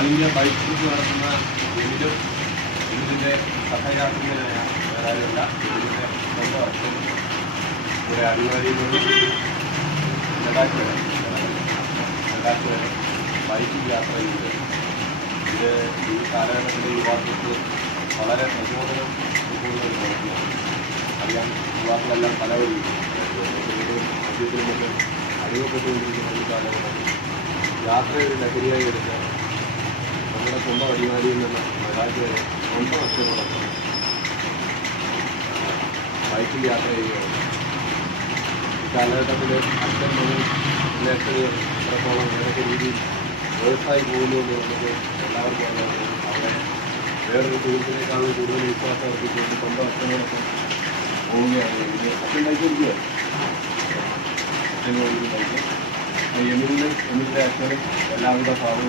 All India bike trip നടത്തുന്ന ഇതിലും ഇതിൻ്റെ സഹയാത്രികനായ വേറാരുമല്ല ഇതിൻ്റെ സ്വന്തം അച്ഛൻ ഇവിടെ അടിവാരിയിൽ നിന്ന് ലഡാക്ക് വരെ ബൈക്കിൽ യാത്ര ചെയ്യുന്നത് ഇത് ഈ കാലഘട്ടത്തിലെ യുവാക്കൾക്ക് വളരെ പ്രചോദനം കിട്ടുന്ന ഒരു പ്രവർത്തനമാണ്. അറിയാം, യുവാക്കളെല്ലാം പല വഴി മദ്യത്തിനുമൊക്കെ അടിമപ്പെട്ടുകൊണ്ടിരിക്കുന്ന ഒരു കാലഘട്ടത്തിൽ യാത്രയൊരു ലഹരിയായി എടുക്കാൻ നമ്മുടെ സ്വന്തം അടിമാലിയിൽ നിന്ന് ലഡാക്ക് വരെ സ്വന്തം അച്ഛനോടൊപ്പം ബൈക്കിൽ യാത്ര ചെയ്യുകയാണ്. ഈ കാലഘട്ടത്തിൽ അച്ഛൻ മകൻ ലേഖകൾ എത്രത്തോളം ഏതൊക്കെ രീതിയിൽ വ്യവസായി പോകുന്നു എന്ന് നമുക്ക് എല്ലാവർക്കും അറിയാം. അവിടെ വേറൊരു സുഹൃത്തിനേക്കാളും കൂടുതൽ വിശ്വാസം അർപ്പിച്ചുകൊണ്ട് സ്വന്തം അച്ഛനോടൊപ്പം പോവുകയാണ്. ഇത് അച്ഛൻ ബൈക്കിരിക്കുക അച്ഛൻ ബൈക്ക് എമിലിൻ്റെ അച്ഛനും എല്ലാവരുടെ ഭാവവും